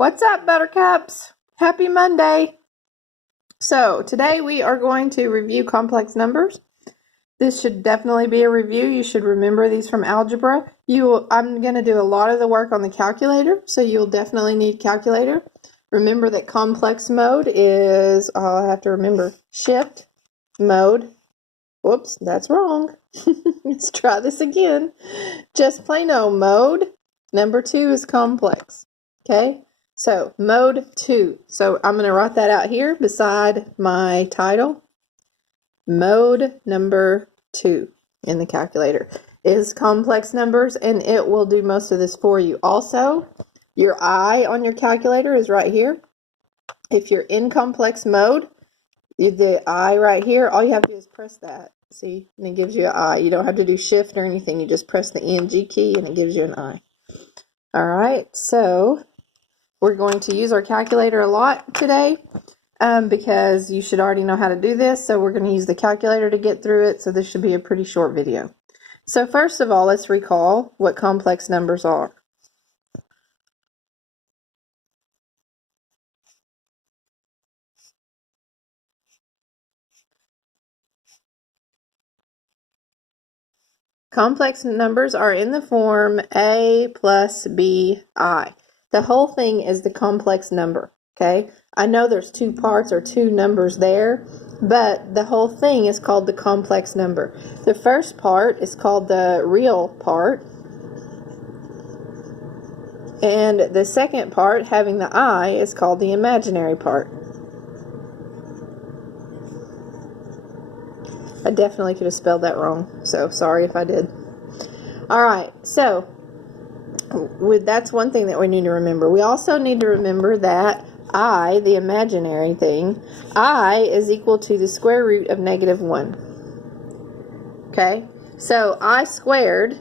What's up, Buttercups? Happy Monday. So today we are going to review complex numbers. This should definitely be a review. You should remember these from algebra. I'm going to do a lot of the work on the calculator, so you'll definitely need calculator. Remember that complex mode is, I have to remember, shift mode. Whoops, that's wrong. Let's try this again. Just plain old mode. Number 2 is complex. Okay? So, mode 2. So, I'm going to write that out here beside my title. Mode number 2 in the calculator is complex numbers, and it will do most of this for you. Also, your I on your calculator is right here. If you're in complex mode, the I right here, all you have to do is press that. See? And it gives you an I. You don't have to do shift or anything. You just press the ENG key and it gives you an I. Alright, so we're going to use our calculator a lot today because you should already know how to do this. So we're going to use the calculator to get through it. So this should be a pretty short video. So first of all, let's recall what complex numbers are. Complex numbers are in the form a plus bi. The whole thing is the complex number, okay? I know there's two parts or two numbers there, but the whole thing is called the complex number. The first part is called the real part, and the second part, having the I, is called the imaginary part. I definitely could have spelled that wrong, so sorry if I did. Alright, so that's one thing that we need to remember. We also need to remember that I, the imaginary thing, I is equal to the square root of negative 1. Okay, so I squared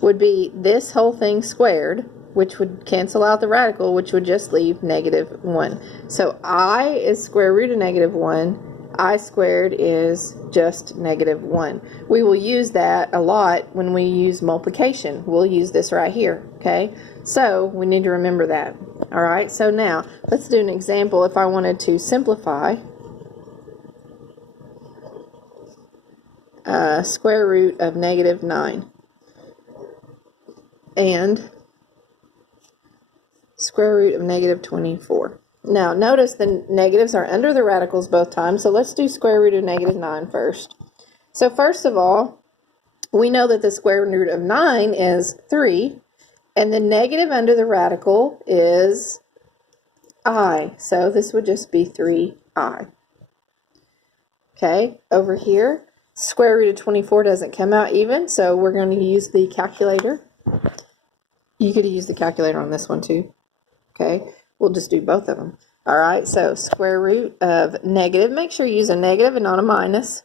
would be this whole thing squared, which would cancel out the radical, which would just leave negative 1. So I is square root of negative 1. I squared is just negative 1. We will use that a lot when we use multiplication. We'll use this right here, okay? So we need to remember that. All right, so now let's do an example. If I wanted to simplify square root of negative 9 and square root of negative 24. Now, notice the negatives are under the radicals both times, so let's do square root of negative 9 first. So first of all, we know that the square root of 9 is 3, and the negative under the radical is I, so this would just be 3i. Okay, over here, square root of 24 doesn't come out even, so we're going to use the calculator. You could use the calculator on this one too, okay? We'll just do both of them. All right, so square root of negative, make sure you use a negative and not a minus,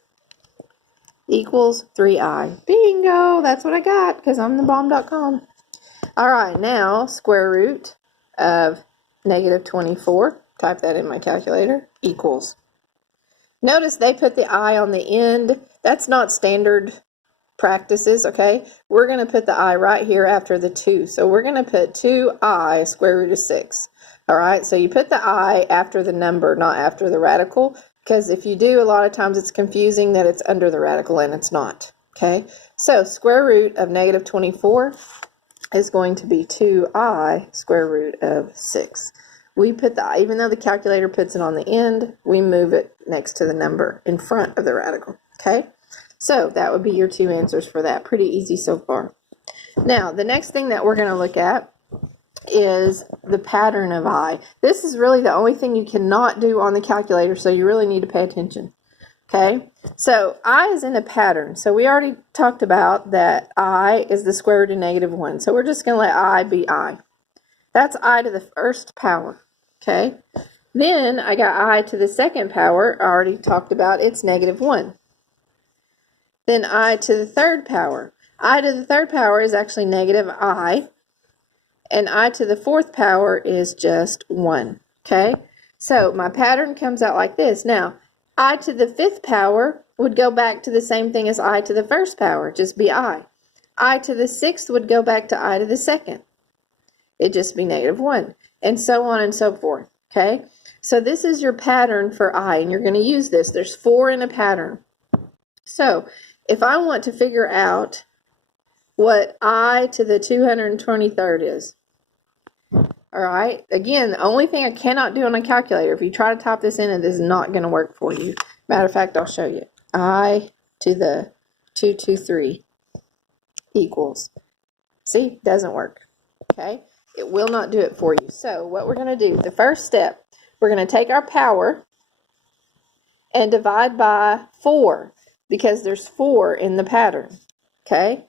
equals 3i. Bingo, that's what I got because I'm thebomb.com. All right, now square root of negative 24, type that in my calculator, equals. Notice they put the I on the end. That's not standard practices, okay? We're going to put the I right here after the 2. So we're going to put 2i square root of 6. All right, so you put the I after the number, not after the radical, because if you do, a lot of times it's confusing that it's under the radical and it's not, okay? So square root of negative 24 is going to be 2i square root of 6. We put the I, even though the calculator puts it on the end, we move it next to the number in front of the radical, okay? So that would be your two answers for that. Pretty easy so far. Now, the next thing that we're going to look at is the pattern of I. This is really the only thing you cannot do on the calculator, so you really need to pay attention. Okay, so I is in a pattern. So we already talked about that I is the square root of negative 1. So we're just going to let I be I. That's I to the first power. Okay, then I got I to the second power. I already talked about it's negative 1. Then I to the third power. I to the third power is actually negative I. And I to the fourth power is just 1, okay? So my pattern comes out like this. Now, I to the fifth power would go back to the same thing as I to the first power, just be I. I to the sixth would go back to I to the second. It'd just be -1, and so on and so forth, okay? So this is your pattern for I, and you're going to use this. There's 4 in a pattern. So if I want to figure out what I to the 223rd is, all right, again, the only thing I cannot do on a calculator, if you try to type this in, it is not going to work for you. Matter of fact, I'll show you. I to the 223 equals. See, doesn't work, okay? It will not do it for you. So what we're going to do, the first step, we're going to take our power and divide by 4 because there's 4 in the pattern, okay?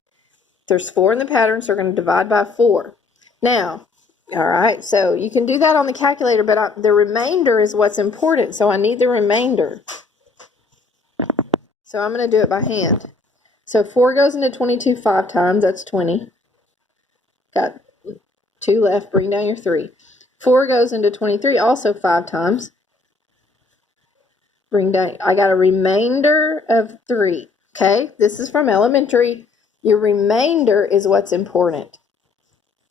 There's 4 in the pattern, so we're going to divide by 4. Now, all right, so you can do that on the calculator, but the remainder is what's important, so I need the remainder. So I'm going to do it by hand. So 4 goes into 22 5 times, that's 20. Got 2 left, bring down your 3. 4 goes into 23 also 5 times. Bring down, I got a remainder of 3. Okay, this is from elementary. Your remainder is what's important.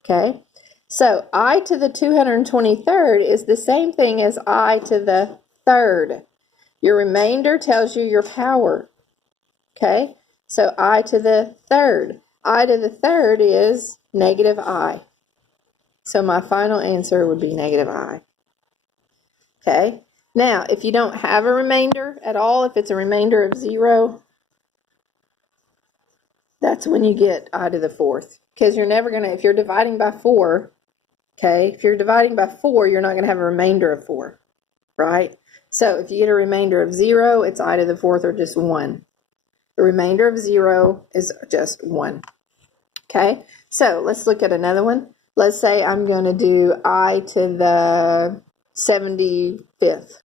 Okay, so I to the 223rd is the same thing as I to the 3rd. Your remainder tells you your power. Okay, so I to the 3rd. I to the 3rd is -I. So my final answer would be -I. Okay, now if you don't have a remainder at all, if it's a remainder of 0, that's when you get I to the 4th. Because you're never going to, if you're dividing by 4, okay, if you're dividing by 4, you're not going to have a remainder of 4, right? So if you get a remainder of 0, it's I to the 4th or just 1. The remainder of 0 is just 1. Okay, so let's look at another one. Let's say I'm going to do I to the 75th.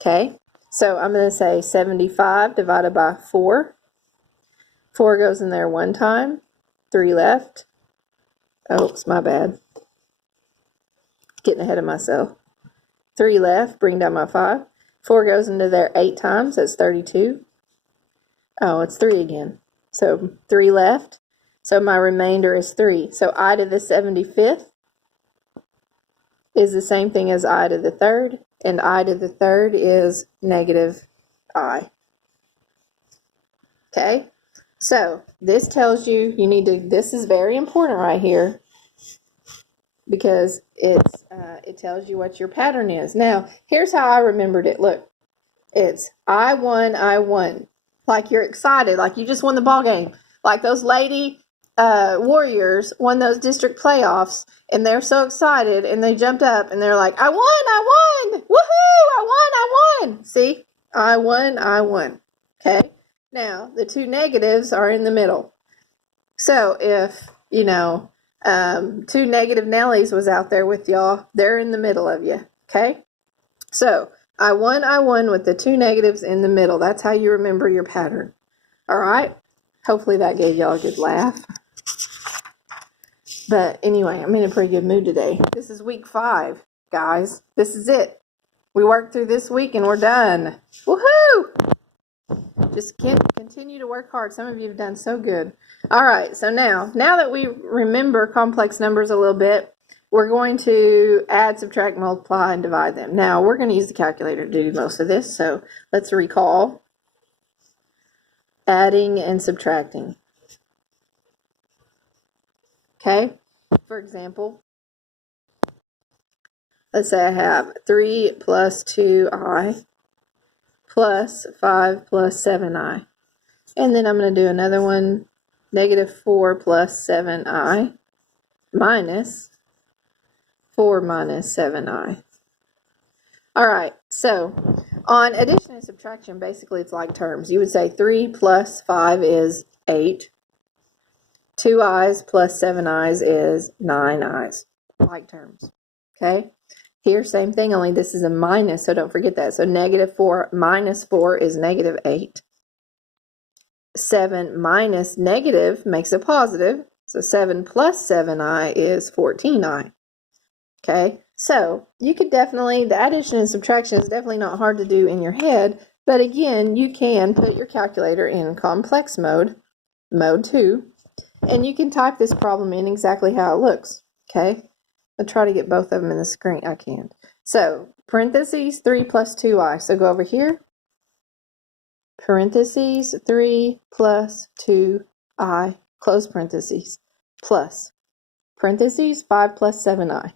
Okay, so I'm going to say 75 divided by 4. 4 goes in there 1 time, 3 left. Oops, my bad. Getting ahead of myself. 3 left, bring down my 5. 4 goes into there 8 times, that's 32. Oh, it's 3 again. So 3 left. So my remainder is 3. So I to the 75th is the same thing as I to the 3rd, and I to the 3rd is -I. Okay? So this tells you, you need to, this is very important right here because it tells you what your pattern is. Now, here's how I remembered it. Look, it's I won. Like you're excited, like you just won the ball game. Like those lady Warriors won those district playoffs, and they're so excited, and they jumped up, and they're like, I won! Woohoo! I won! See? I won. Okay? Now, the 2 negatives are in the middle. So if, 2 negative Nellies was out there with y'all, they're in the middle of you. Okay? So, I won with the 2 negatives in the middle. That's how you remember your pattern. All right? Hopefully that gave y'all a good laugh. But anyway, I'm in a pretty good mood today. This is week 5, guys. This is it. We worked through this week and we're done. Woohoo! Just continue to work hard. Some of you have done so good. All right, so now that we remember complex numbers a little bit, we're going to add, subtract, multiply, and divide them. Now, we're going to use the calculator to do most of this, so let's recall adding and subtracting. Okay, for example, let's say I have 3 plus 2i plus 5 plus 7i. And then I'm going to do another one, -4 plus 7i minus 4 minus 7i. All right, so on addition and subtraction, basically it's like terms. You would say 3 plus 5 is 8. 2 i's plus 7 i's is 9 i's. Like terms. Okay? Here, same thing, only this is a minus, so don't forget that. So -4 minus 4 is -8. 7 minus negative makes a positive. So 7 plus 7i is 14i. Okay? So you could definitely, the addition and subtraction is definitely not hard to do in your head, but again, you can put your calculator in complex mode, mode 2, and you can type this problem in exactly how it looks. Okay, I'll try to get both of them in the screen. I can't. So parentheses 3 plus 2i. So go over here. Parentheses 3 plus 2i, close parentheses, plus parentheses 5 plus 7i.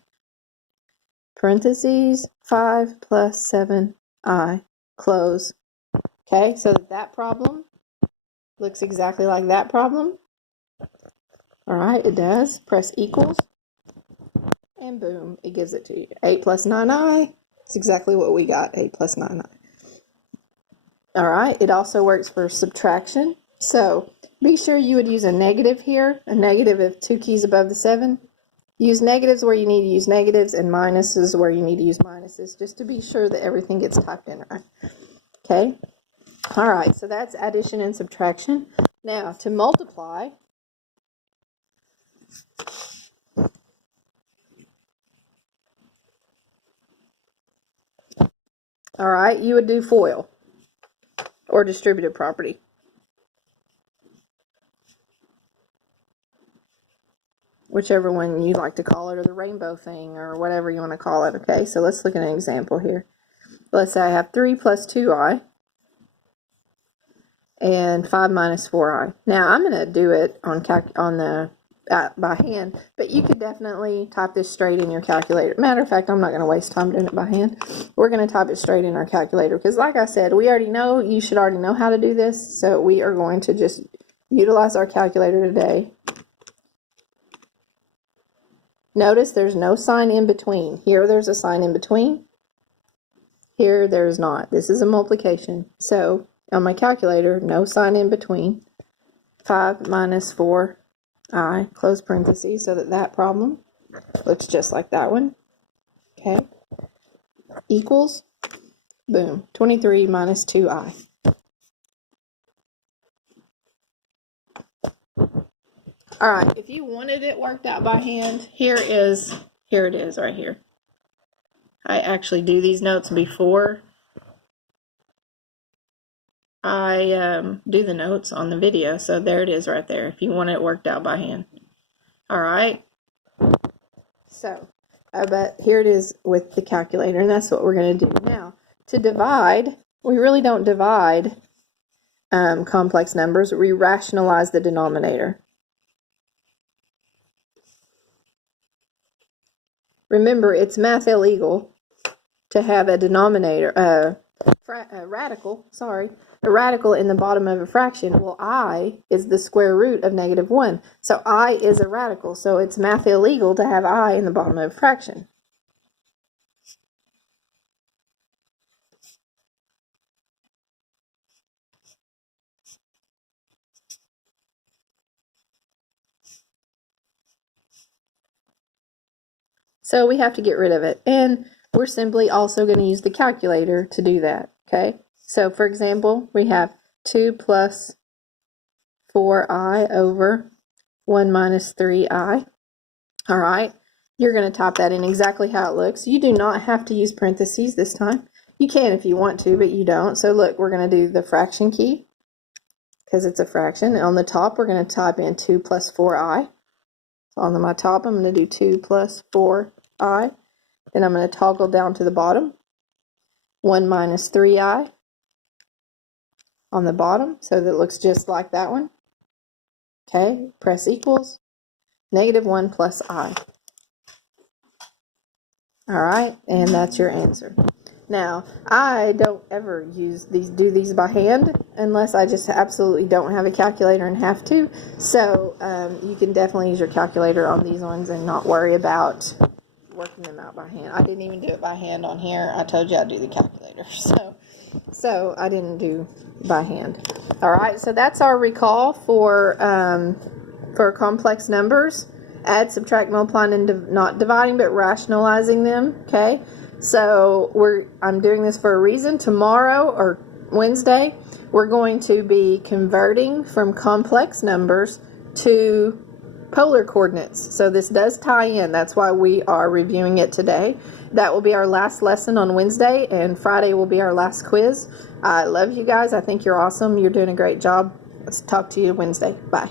Parentheses 5 plus 7i, close. Okay, so that problem looks exactly like that problem. All right, it does. Press equals, and boom, it gives it to you. 8 plus 9i, it's exactly what we got, 8 plus 9i. All right, it also works for subtraction. So be sure you would use a negative here, a negative if 2 keys above the 7. Use negatives where you need to use negatives and minuses where you need to use minuses, just to be sure that everything gets typed in right. Okay? All right, so that's addition and subtraction. Now, to multiply, all right, you would do FOIL or distributive property. Whichever one you like to call it, or the rainbow thing, or whatever you want to call it. Okay, so let's look at an example here. Let's say I have 3 plus 2i and 5 minus 4i. Now I'm going to do it on by hand, but you could definitely type this straight in your calculator. Matter of fact, I'm not going to waste time doing it by hand. We're going to type it straight in our calculator because, like I said, we already know, you should already know how to do this, so we are going to just utilize our calculator today. Notice there's no sign in between. Here there's a sign in between. Here there's not. This is a multiplication. So on my calculator, no sign in between. 5 minus 4i, close parentheses, so that problem looks just like that one. Okay. Equals, boom, 23 minus 2i. All right, if you wanted it worked out by hand, here it is right here. I actually do these notes before I do the notes on the video, so there it is right there if you want it worked out by hand. All right, so but here it is with the calculator, and that's what we're going to do. Now, to divide, we really don't divide complex numbers. We rationalize the denominator. Remember, it's math illegal to have a denominator, a radical in the bottom of a fraction. Well, I is the square root of -1. So I is a radical. So it's math illegal to have I in the bottom of a fraction. So we have to get rid of it. And we're simply also going to use the calculator to do that. Okay. So for example, we have 2 plus 4i over 1 minus 3i. All right. You're going to type that in exactly how it looks. You do not have to use parentheses this time. You can if you want to, but you don't. So look, we're going to do the fraction key because it's a fraction. And on the top, we're going to type in 2 plus 4i. So on my top, I'm going to do 2 plus 4i. Then I'm going to toggle down to the bottom. 1 minus 3i on the bottom, so that it looks just like that one. Okay, press equals. -1 plus I. All right, and that's your answer. Now, I don't ever do these by hand unless I just absolutely don't have a calculator and have to. So you can definitely use your calculator on these ones and not worry about working them out by hand. I didn't even do it by hand on here. I told you I'd do the calculator. So I didn't do by hand. All right, so that's our recall for complex numbers. Add, subtract, multiplying, and not dividing, but rationalizing them. Okay, so I'm doing this for a reason. Tomorrow or Wednesday, we're going to be converting from complex numbers to polar coordinates. So this does tie in. That's why we are reviewing it today. That will be our last lesson on Wednesday, and Friday will be our last quiz. I love you guys. I think you're awesome. You're doing a great job. Let's talk to you Wednesday. Bye.